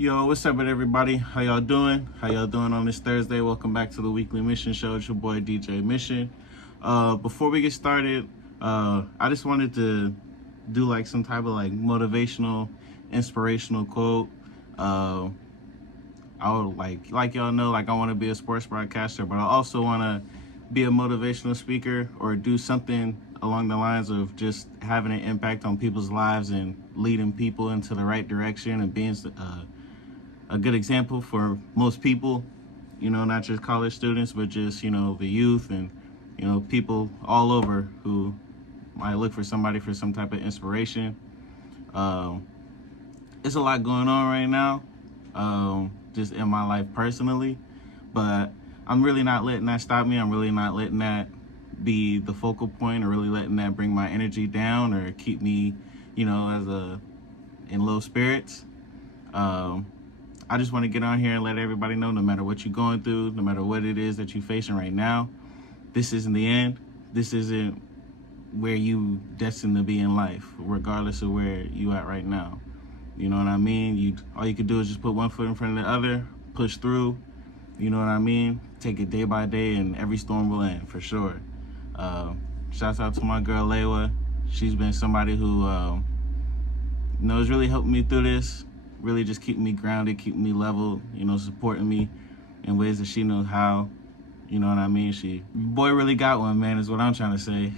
Yo, what's up with everybody? How y'all doing? How y'all doing on this Thursday? Welcome back to the Weekly Mission Show. It's your boy DJ Mission. Before we get started, I just wanted to do like some type of like motivational, inspirational quote. I would like y'all know, like I want to be a sports broadcaster, but I also want to be a motivational speaker or do something along the lines of just having an impact on people's lives and leading people into the right direction and being a good example for most people, you know, not just college students, but just, you know, the youth and, you know, people all over who might look for somebody for some type of inspiration. It's a lot going on right now, just in my life personally, but I'm really not letting that stop me. I'm really not letting that be the focal point or really letting that bring my energy down or keep me, you know, in low spirits. I just want to get on here and let everybody know, no matter what you're going through, no matter what it is that you're facing right now, this isn't the end. This isn't where you destined to be in life, regardless of where you at right now. You know what I mean? All you can do is just put one foot in front of the other, push through. You know what I mean? Take it day by day, and every storm will end for sure. Shouts out to my girl Laywa. She's been somebody who has really helped me through this. Really just keeping me grounded, keeping me level, you know, supporting me in ways that she knows how. You know what I mean? Boy really got one, man, is what I'm trying to say.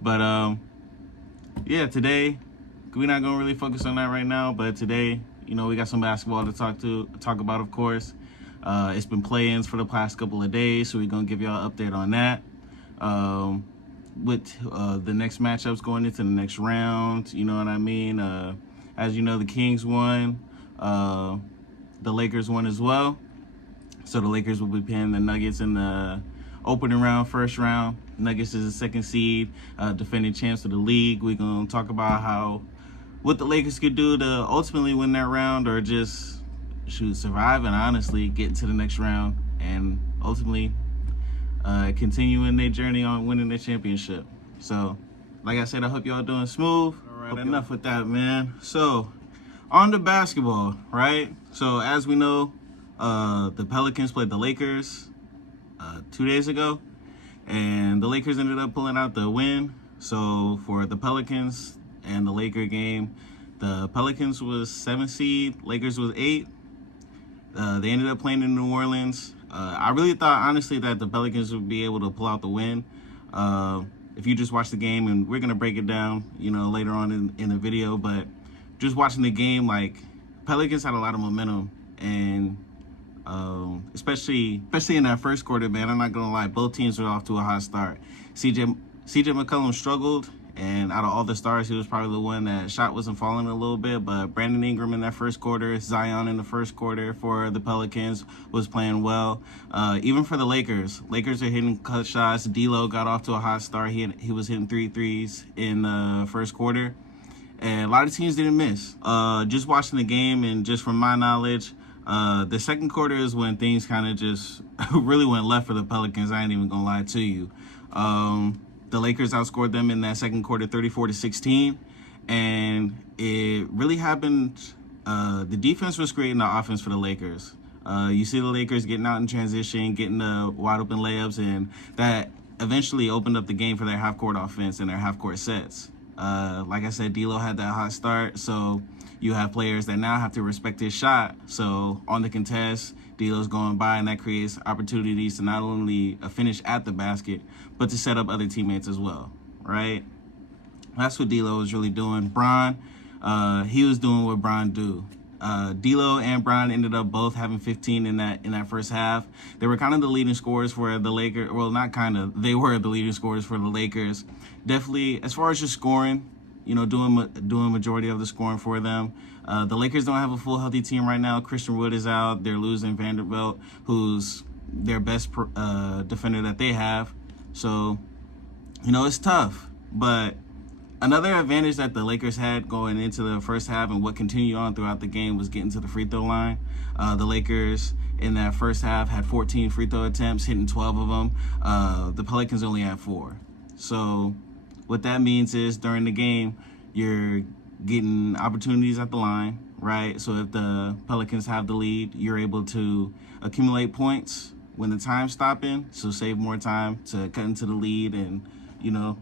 But yeah, today we're not gonna really focus on that right now. But today, you know, we got some basketball to talk about, of course. It's been play-ins for the past couple of days, so we're gonna give y'all an update on that. With the next matchups going into the next round, you know what I mean? As you know, the Kings won, the Lakers won as well. So the Lakers will be playing the Nuggets in the opening round, first round. Nuggets is the second seed, defending champs of the league. We're gonna talk about what the Lakers could do to ultimately win that round, or just survive and honestly get into the next round and ultimately continuing their journey on winning the championship. So, like I said, I hope y'all doing smooth. All right, enough with that, man. So, on to basketball, right? So, as we know, the Pelicans played the Lakers 2 days ago, and the Lakers ended up pulling out the win. So, for the Pelicans and the Laker game, the Pelicans was 7th seed, Lakers was 8. They ended up playing in New Orleans. I really thought, honestly, that the Pelicans would be able to pull out the win. If you just watch the game, and we're going to break it down, you know, later on in the video, but just watching the game, like, Pelicans had a lot of momentum, and especially in that first quarter, man, I'm not going to lie, both teams were off to a hot start. CJ McCollum struggled, and out of all the stars, he was probably the one that shot wasn't falling a little bit. But Brandon Ingram in that first quarter, Zion in the first quarter for the Pelicans was playing well. Even for the Lakers are hitting cut shots. D'Lo got off to a hot start. He was hitting 3 threes in the first quarter. And a lot of teams didn't miss. Just watching the game and just from my knowledge, the second quarter is when things kind of just really went left for the Pelicans. I ain't even going to lie to you. The Lakers outscored them in that second quarter 34-16, and it really happened. The defense was creating the offense for the Lakers. You see the Lakers getting out in transition, getting the wide open layups, and that eventually opened up the game for their half-court offense and their half-court sets. Like I said, D'Lo had that hot start, so you have players that now have to respect his shot. So on the contest, D'Lo's going by, and that creates opportunities to not only finish at the basket, but to set up other teammates as well, right? That's what D'Lo was really doing. Bron, he was doing what Bron do. D'Lo and Bron ended up both having 15 in that first half. They were kind of the leading scorers for the Lakers. Well, not kind of. They were the leading scorers for the Lakers. Definitely, as far as just scoring, you know, doing majority of the scoring for them. The Lakers don't have a full healthy team right now. Christian Wood is out. They're losing Vanderbilt, who's their best defender that they have. So, you know, it's tough. But another advantage that the Lakers had going into the first half and what continued on throughout the game was getting to the free throw line. The Lakers in that first half had 14 free throw attempts, hitting 12 of them. The Pelicans only had 4. So what that means is during the game, you're getting opportunities at the line, right? So if the Pelicans have the lead, you're able to accumulate points when the time's stopping, so save more time to cut into the lead. And, you know,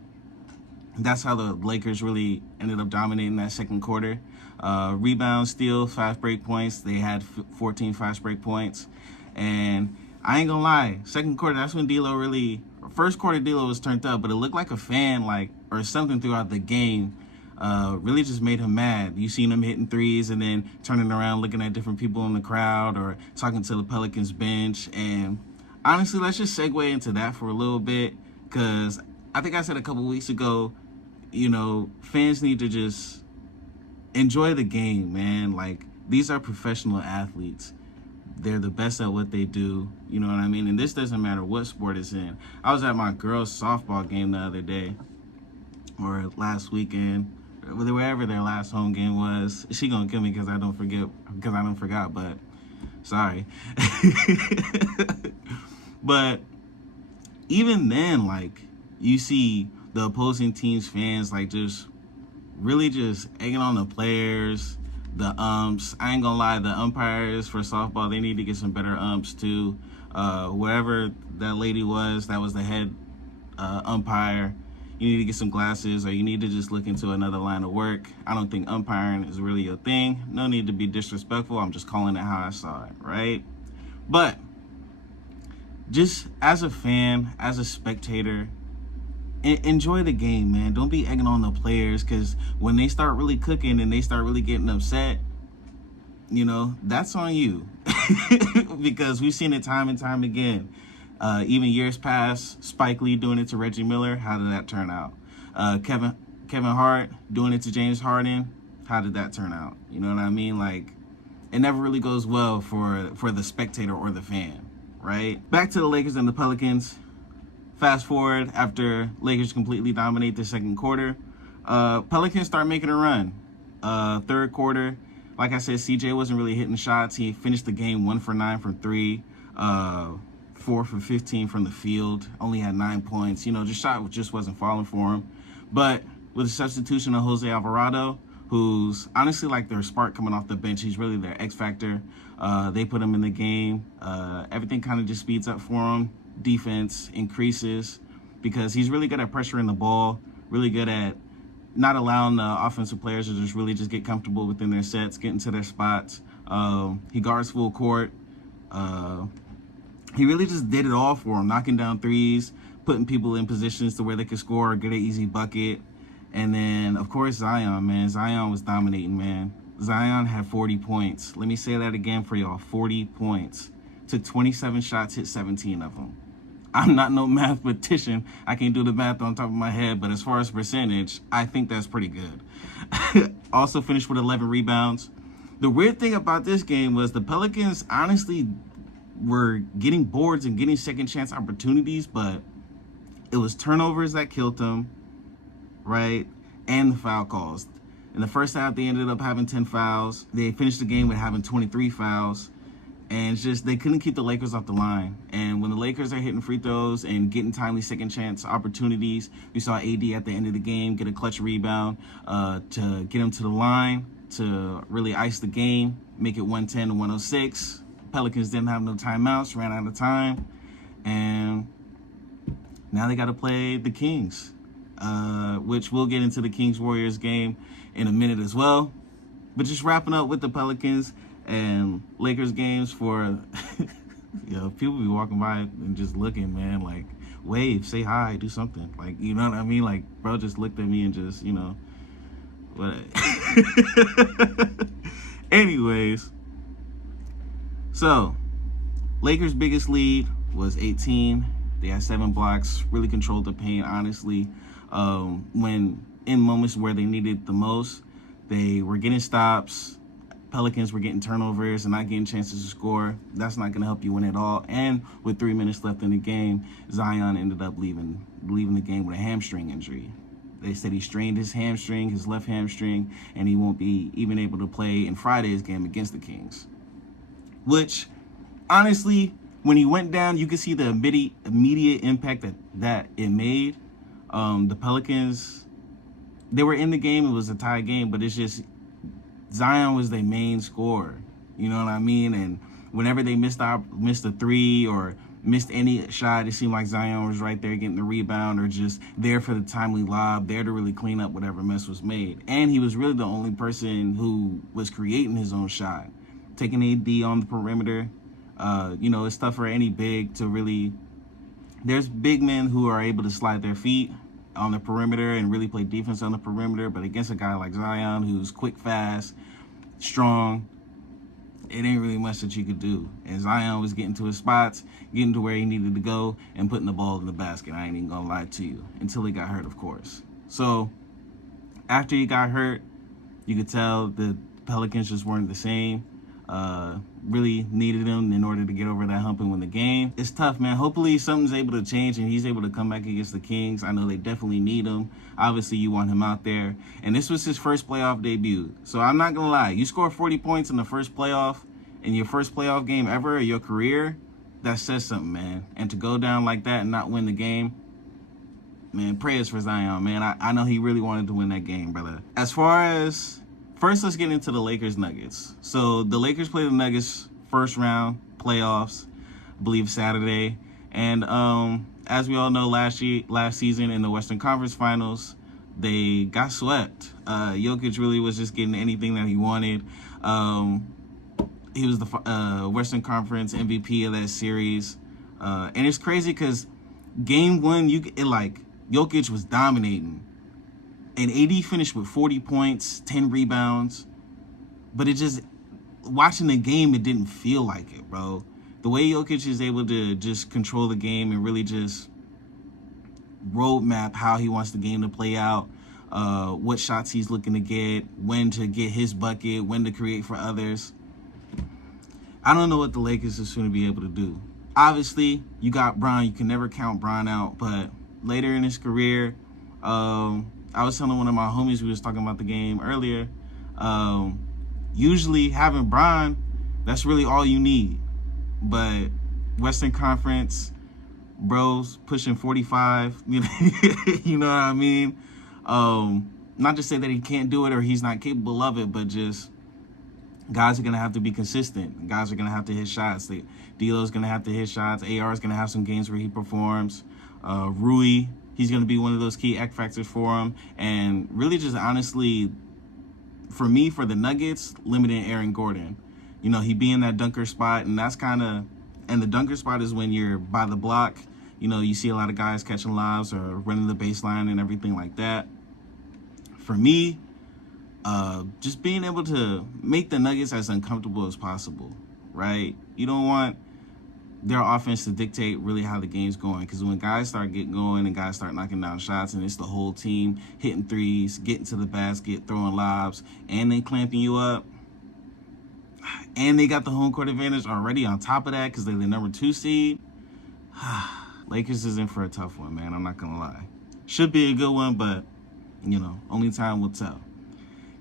that's how the Lakers really ended up dominating that second quarter. Rebound, steal, fast break points. They had 14 fast break points. And I ain't gonna lie, second quarter, that's when D'Lo really, first quarter D'Lo was turned up, but it looked like a fan, like, or something throughout the game. Really just made him mad. You seen him hitting threes and then turning around looking at different people in the crowd or talking to the Pelicans bench. And honestly, let's just segue into that for a little bit, because I think I said a couple weeks ago, you know, fans need to just enjoy the game, man. Like, these are professional athletes. They're the best at what they do, you know what I mean? And this doesn't matter what sport it's in. I was at my girls' softball game the other day, or last weekend, wherever their last home game was. She gonna kill me because I don't forgot, but sorry. But even then, like, you see the opposing team's fans, like, just really just egging on the players, the umps. I ain't gonna lie, the umpires for softball, they need to get some better umps too. Wherever that lady was, that was the head umpire, you need to get some glasses, or you need to just look into another line of work. I don't think umpiring is really your thing. No need to be disrespectful. I'm just calling it how I saw it, right? But just as a fan, as a spectator, enjoy the game, man. Don't be egging on the players, because when they start really cooking and they start really getting upset, you know, that's on you. Because we've seen it time and time again. Even years past, Spike Lee doing it to Reggie Miller, how did that turn out? Kevin Hart doing it to James Harden, how did that turn out? You know what I mean? Like, it never really goes well for the spectator or the fan, right? Back to the Lakers and the Pelicans. Fast forward, after Lakers completely dominate the second quarter, Pelicans start making a run. Third quarter, like I said, CJ wasn't really hitting shots. He finished the game 1 for 9 from 3, 4 for 15 from the field, only had 9 points. You know, shot just wasn't falling for him. But with the substitution of Jose Alvarado, who's honestly like their spark coming off the bench, he's really their X factor. They put him in the game. Everything kind of just speeds up for him. Defense increases because he's really good at pressuring the ball, really good at not allowing the offensive players to just really just get comfortable within their sets, get into their spots. He guards full court. He really just did it all for him, knocking down threes, putting people in positions to where they could score or get an easy bucket. And then, of course, Zion, man. Zion was dominating, man. Zion had 40 points. Let me say that again for y'all, 40 points. Took 27 shots, hit 17 of them. I'm not no mathematician. I can't do the math on top of my head, but as far as percentage, I think that's pretty good. Also finished with 11 rebounds. The weird thing about this game was the Pelicans honestly were getting boards and getting second chance opportunities, but it was turnovers that killed them, right? And the foul calls. In the first half, they ended up having 10 fouls. They finished the game with having 23 fouls. And it's just, they couldn't keep the Lakers off the line. And when the Lakers are hitting free throws and getting timely second chance opportunities, we saw AD at the end of the game get a clutch rebound to get him to the line to really ice the game, make it 110 to 106. Pelicans didn't have no timeouts, ran out of time. And now they got to play the Kings, which we'll get into the Kings-Warriors game in a minute as well. But just wrapping up with the Pelicans and Lakers games for, you know, people be walking by and just looking, man, like, wave, say hi, do something. Like, you know what I mean? Like, bro just looked at me and just, you know, what? Anyways, so Lakers' biggest lead was 18. They had 7 blocks, really controlled the paint, honestly. When in moments where they needed the most, they were getting stops. Pelicans were getting turnovers and not getting chances to score. That's not going to help you win at all. And with 3 minutes left in the game, Zion ended up leaving the game with a hamstring injury. They said he strained his hamstring, his left hamstring, and he won't be even able to play in Friday's game against the Kings. Which, honestly, when he went down, you could see the immediate impact that it made. The Pelicans they were in the game. It was a tie game, but it's just Zion was their main scorer. You know what I mean? And whenever they missed a three or missed any shot, it seemed like Zion was right there getting the rebound or just there for the timely lob, there to really clean up whatever mess was made. And he was really the only person who was creating his own shot, taking AD on the perimeter. You know, it's tough for any big to really. There's big men who are able to slide their feet on the perimeter and really play defense on the perimeter, but against a guy like Zion who's quick, fast, strong, it ain't really much that you could do. And Zion was getting to his spots, getting to where he needed to go, and putting the ball in the basket. I ain't even gonna lie to you. Until he got hurt, of course. So after he got hurt, you could tell the Pelicans just weren't the same. Really needed him in order to get over that hump and win the game. It's tough, man. Hopefully something's able to change and he's able to come back against the Kings. I know they definitely need him. Obviously, you want him out there. And this was his first playoff debut. So I'm not going to lie. You score 40 points in the first playoff, in your first playoff game ever, in your career, that says something, man. And to go down like that and not win the game, man, prayers for Zion, man. I know he really wanted to win that game, brother. As far as... First, let's get into the Lakers-Nuggets. So the Lakers play the Nuggets first round playoffs, I believe Saturday. And as we all know, last season in the Western Conference Finals, they got swept. Jokic really was just getting anything that he wanted. He was the Western Conference MVP of that series. And it's crazy because game one, Jokic was dominating. And AD finished with 40 points, 10 rebounds. But it just, watching the game, it didn't feel like it, bro. The way Jokic is able to just control the game and really just roadmap how he wants the game to play out, what shots he's looking to get, when to get his bucket, when to create for others. I don't know what the Lakers is going to be able to do. Obviously, you got Bron. You can never count Bron out. But later in his career, I was telling one of my homies, we was talking about the game earlier, usually having Bron, that's really all you need. But Western Conference, bros pushing 45, you know what I mean? Not to say that he can't do it or he's not capable of it, but just guys are going to have to be consistent. Guys are going to have to hit shots. D'Lo's going to have to hit shots. AR is going to have some games where he performs. Rui, he's going to be one of those key X factors for him. And really just honestly, for me, for the Nuggets, limiting Aaron Gordon. You know, he be in that dunker spot, and that's kind of, and the dunker spot is when you're by the block. You know, you see a lot of guys catching lobs or running the baseline and everything like that. For me, just being able to make the Nuggets as uncomfortable as possible, right? You don't want their offense to dictate really how the game's going, because when guys start getting going and guys start knocking down shots and it's the whole team hitting threes, getting to the basket, throwing lobs, and they clamping you up, and they got the home court advantage already on top of that because they're the number 2 seed, Lakers is in for a tough one, man. I'm not going to lie. Should be a good one, but, you know, only time will tell.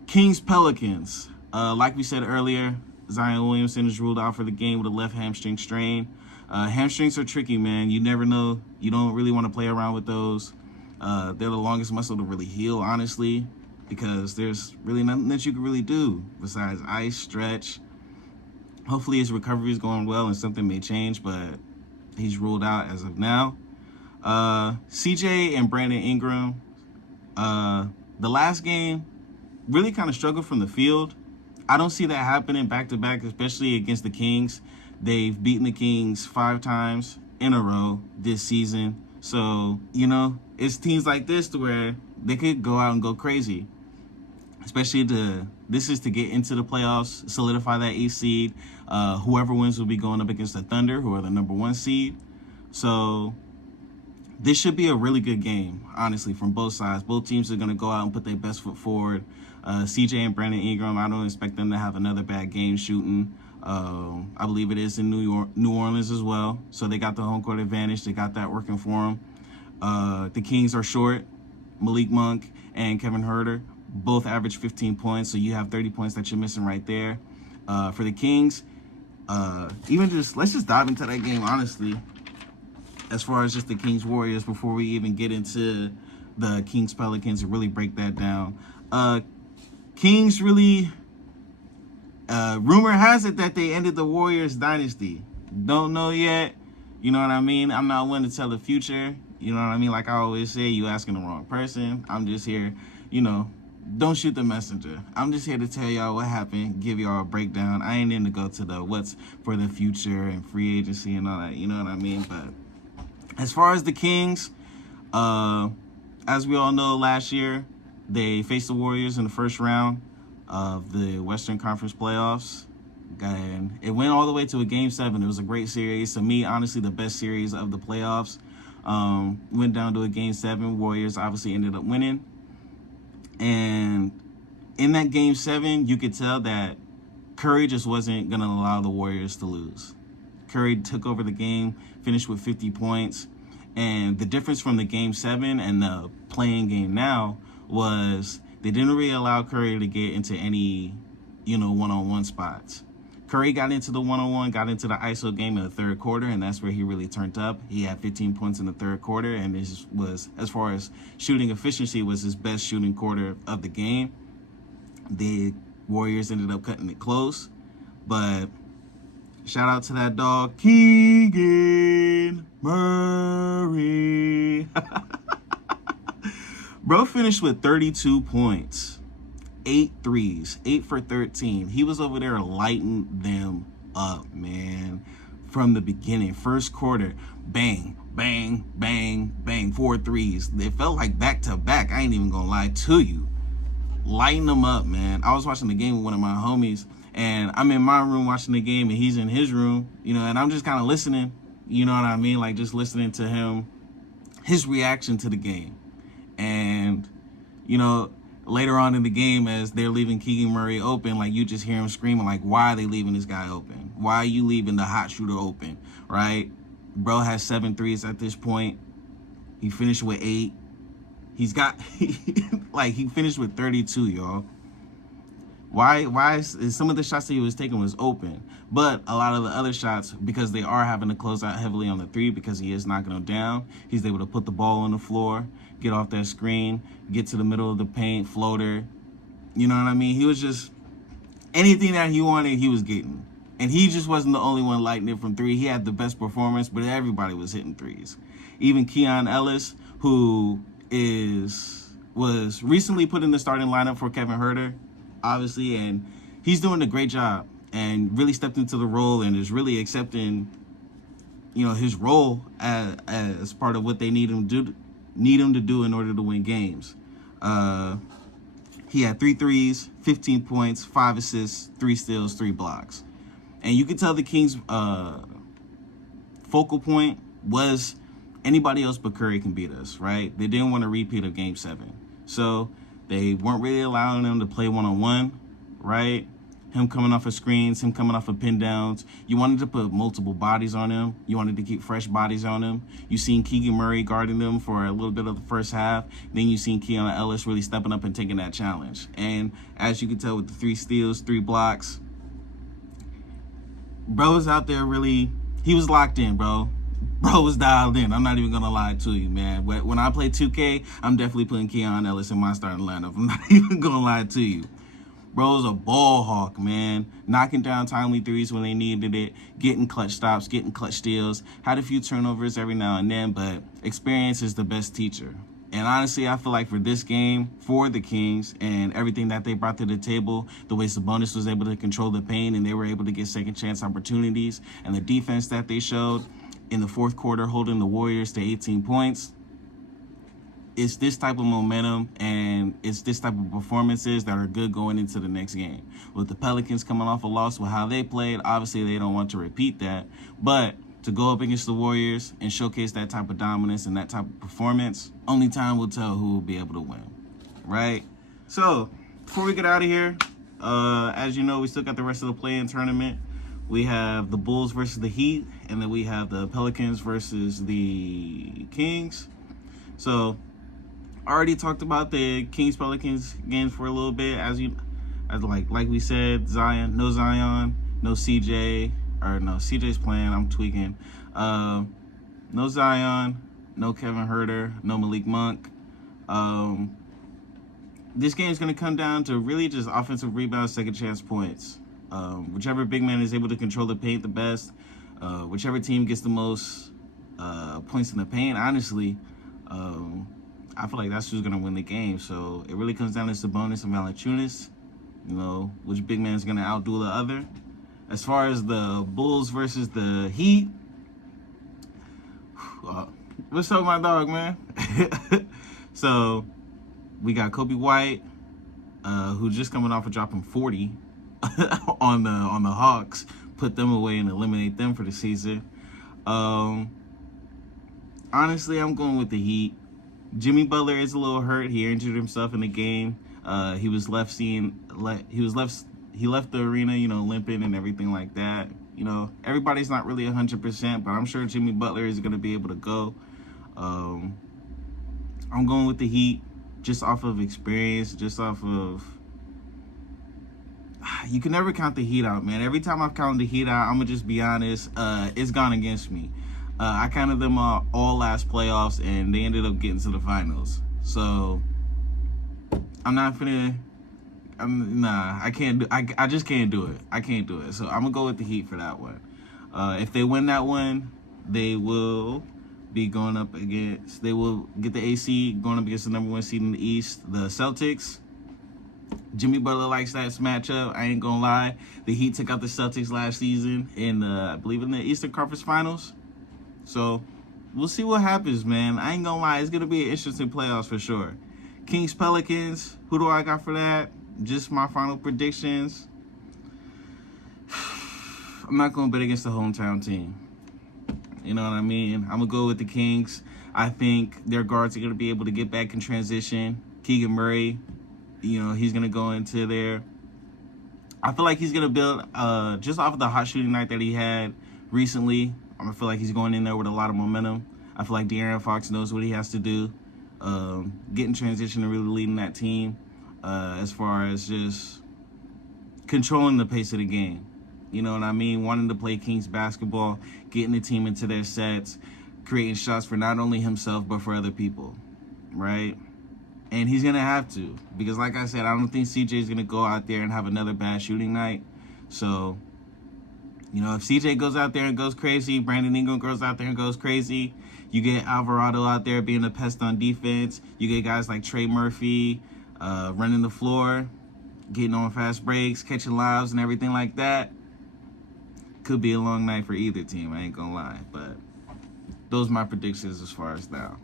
Kings-Pelicans. Like we said earlier, Zion Williamson is ruled out for the game with a left hamstring strain. Hamstrings are tricky, man. You never know. You don't really want to play around with those. They're the longest muscle to really heal, honestly, because there's really nothing that you can really do besides ice, stretch. Hopefully his recovery is going well and something may change, but he's ruled out as of now. CJ and Brandon Ingram, the last game, really kind of struggled from the field. I don't see that happening back-to-back, especially against the Kings. They've beaten the Kings 5 times in a row this season. So, you know, it's teams like this to where they could go out and go crazy. Especially this is to get into the playoffs, solidify that 8th seed. Whoever wins will be going up against the Thunder, who are the number 1 seed. So this should be a really good game, honestly, from both sides. Both teams are going to go out and put their best foot forward. CJ and Brandon Ingram, I don't expect them to have another bad game shooting. I believe it is in New Orleans as well. So they got the home court advantage. They got that working for them. The Kings are short. Malik Monk and Kevin Huerter both average 15 points. So you have 30 points that you're missing right there. For the Kings, let's just dive into that game, honestly, as far as just the Kings Warriors before we even get into the Kings Pelicans and really break that down. Kings really, rumor has it that they ended the Warriors dynasty. Don't know yet. You know what I mean? I'm not one to tell the future. You know what I mean? Like I always say, you asking the wrong person. I'm just here, don't shoot the messenger. I'm just here to tell y'all what happened, give y'all a breakdown. I ain't in to go to the what's for the future and free agency and all that. You know what I mean? But as far as the Kings, as we all know, last year they faced the Warriors in the first round of the Western Conference playoffs. And it went all the way to a Game 7. It was a great series. To me, honestly, the best series of the playoffs. Went down to a Game 7. Warriors obviously ended up winning. And in that Game 7, you could tell that Curry just wasn't going to allow the Warriors to lose. Curry took over the game, finished with 50 points. And the difference from the Game 7 and the playing game now was they didn't really allow Curry to get into any, one-on-one spots. Curry got into the one-on-one, got into the ISO game in the third quarter, and that's where he really turned up. He had 15 points in the third quarter, and this was, as far as shooting efficiency, was his best shooting quarter of the game. The Warriors ended up cutting it close, but shout out to that dog, Keegan Murray. Bro finished with 32 points. 8 threes, 8 for 13. He was over there lighting them up, man. From the beginning, first quarter, bang, bang, bang, bang, 4 threes. It felt like back to back. I ain't even gonna lie to you. Lighting them up, man. I was watching the game with one of my homies, and I'm in my room watching the game, and he's in his room, and I'm just kind of listening. You know what I mean? Like just listening to him, his reaction to the game. And, later on in the game, as they're leaving Keegan Murray open, like you just hear him screaming, like, why are they leaving this guy open? Why are you leaving the hot shooter open, right? Bro has 7 threes at this point. He finished with 8. He's got, he finished with 32, y'all. Why is some of the shots that he was taking was open, but a lot of the other shots, because they are having to close out heavily on the 3 because he is knocking them down, he's able to put the ball on the floor, get off that screen, get to the middle of the paint, floater. You know what I mean? He was just, anything that he wanted, he was getting. And he just wasn't the only one lighting it from 3. He had the best performance, but everybody was hitting 3s. Even Keon Ellis, who was recently put in the starting lineup for Kevin Huerter, obviously, and he's doing a great job and really stepped into the role and is really accepting, his role as part of what they need him to do in order to win games. He had 3 threes, 15 points, 5 assists, 3 steals, 3 blocks. And you could tell the Kings' focal point was anybody else but Curry can beat us, right? They didn't want a repeat of Game 7. So they weren't really allowing them to play one-on-one, right? Him coming off of screens, him coming off of pin downs. You wanted to put multiple bodies on him. You wanted to keep fresh bodies on him. You seen Keegan Murray guarding them for a little bit of the first half. Then you seen Keon Ellis really stepping up and taking that challenge. And as you can tell with the 3 steals, 3 blocks, bro was out there really, he was locked in, bro. Bro was dialed in. I'm not even going to lie to you, man. When I play 2K, I'm definitely putting Keon Ellis in my starting lineup. I'm not even going to lie to you. Bro's a ball hawk, man. Knocking down timely 3s when they needed it, getting clutch stops, getting clutch steals, had a few turnovers every now and then, but experience is the best teacher. And honestly, I feel like for this game, for the Kings and everything that they brought to the table, the way Sabonis was able to control the paint and they were able to get second chance opportunities, and the defense that they showed in the fourth quarter holding the Warriors to 18 points, it's this type of momentum and it's this type of performances that are good going into the next game. With the Pelicans coming off a loss with how they played, obviously they don't want to repeat that. But to go up against the Warriors and showcase that type of dominance and that type of performance, only time will tell who will be able to win, right? So before we get out of here, as you know, we still got the rest of the play-in tournament. We have the Bulls versus the Heat, and then we have the Pelicans versus the Kings. So I already talked about the Kings Pelicans games for a little bit. As like we said, Zion, no CJ, or no, CJ's playing, I'm tweaking. No Zion, no Kevin Huerter, no Malik Monk. This game is going to come down to really just offensive rebounds, second chance points. Whichever big man is able to control the paint the best, whichever team gets the most points in the paint, honestly, I feel like that's who's going to win the game. So it really comes down to Sabonis and Valanciunas, which big man is going to outdo the other. As far as the Bulls versus the Heat, what's up, my dog, man? So we got Kobe White, who's just coming off of dropping 40 on the Hawks, put them away and eliminate them for the season. Honestly, I'm going with the Heat. Jimmy Butler is a little hurt. He injured himself in the game. He left the arena, limping and everything like that. Everybody's not really 100%, but I'm sure Jimmy Butler is going to be able to go. I'm going with the Heat just off of experience, just off of... You can never count the Heat out, man. Every time I've counted the Heat out, I'm going to just be honest, it's gone against me. I counted them all last playoffs, and they ended up getting to the finals. So, I just can't do it. I can't do it. So, I'm going to go with the Heat for that one. If they win that one, they will be going up against... They will get the AC going up against the number 1 seed in the East, the Celtics. Jimmy Butler likes that matchup. I ain't going to lie. The Heat took out the Celtics last season I believe in the Eastern Conference Finals. So, we'll see what happens, man. I ain't gonna lie. It's gonna be an interesting playoffs for sure. Kings, Pelicans. Who do I got for that? Just my final predictions. I'm not gonna bet against the hometown team. You know what I mean? I'm gonna go with the Kings. I think their guards are gonna be able to get back in transition. Keegan Murray, he's gonna go into there. I feel like he's gonna build just off of the hot shooting night that he had recently. I feel like he's going in there with a lot of momentum. I feel like De'Aaron Fox knows what he has to do. Get in transition and really leading that team as far as just controlling the pace of the game. You know what I mean? Wanting to play Kings basketball, getting the team into their sets, creating shots for not only himself but for other people, right? And he's going to have to because, like I said, I don't think CJ is going to go out there and have another bad shooting night. So... if CJ goes out there and goes crazy, Brandon Ingram goes out there and goes crazy, you get Alvarado out there being a pest on defense, you get guys like Trey Murphy running the floor, getting on fast breaks, catching lobs and everything like that. Could be a long night for either team, I ain't gonna lie. But those are my predictions as far as now.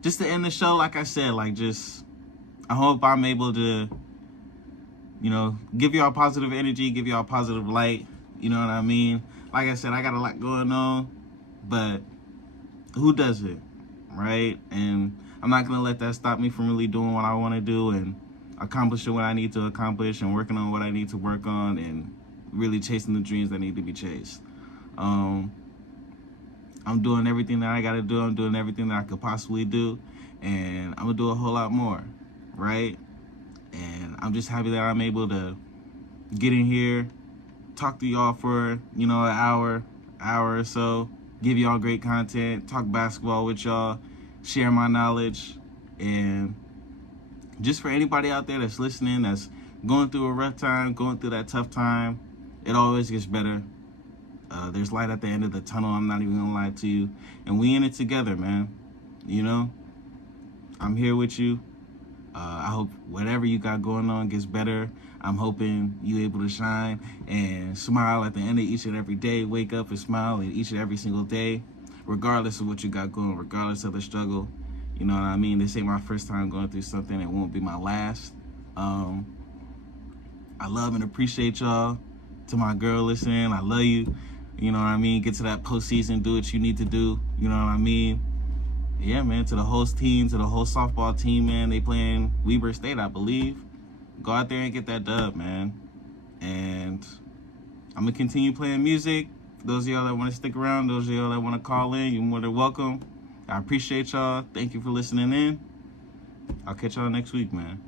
Just to end the show, like I said, I hope I'm able to give y'all positive energy, give y'all positive light. You know what I mean? Like I said, I got a lot going on, but who doesn't, right? And I'm not going to let that stop me from really doing what I want to do and accomplishing what I need to accomplish and working on what I need to work on and really chasing the dreams that need to be chased. I'm doing everything that I got to do. I'm doing everything that I could possibly do, and I'm going to do a whole lot more, right? And I'm just happy that I'm able to get in here, talk to y'all for, an hour or so, give y'all great content, talk basketball with y'all, share my knowledge. And just for anybody out there that's listening, that's going through a rough time, going through that tough time, it always gets better. There's light at the end of the tunnel, I'm not even gonna lie to you. And we in it together, man. I'm here with you. I hope whatever you got going on gets better. I'm hoping you able to shine and smile at the end of each and every day. Wake up and smile each and every single day, regardless of what you got going, regardless of the struggle. You know what I mean? This ain't my first time going through something. It won't be my last. I love and appreciate y'all. To my girl listening, I love you. You know what I mean? Get to that postseason. Do what you need to do. You know what I mean? Yeah, man, to the host team, to the whole softball team, man. They playing Weber State, I believe. Go out there and get that dub, man. And I'm going to continue playing music. For those of y'all that want to stick around, those of y'all that want to call in, you're more than welcome. I appreciate y'all. Thank you for listening in. I'll catch y'all next week, man.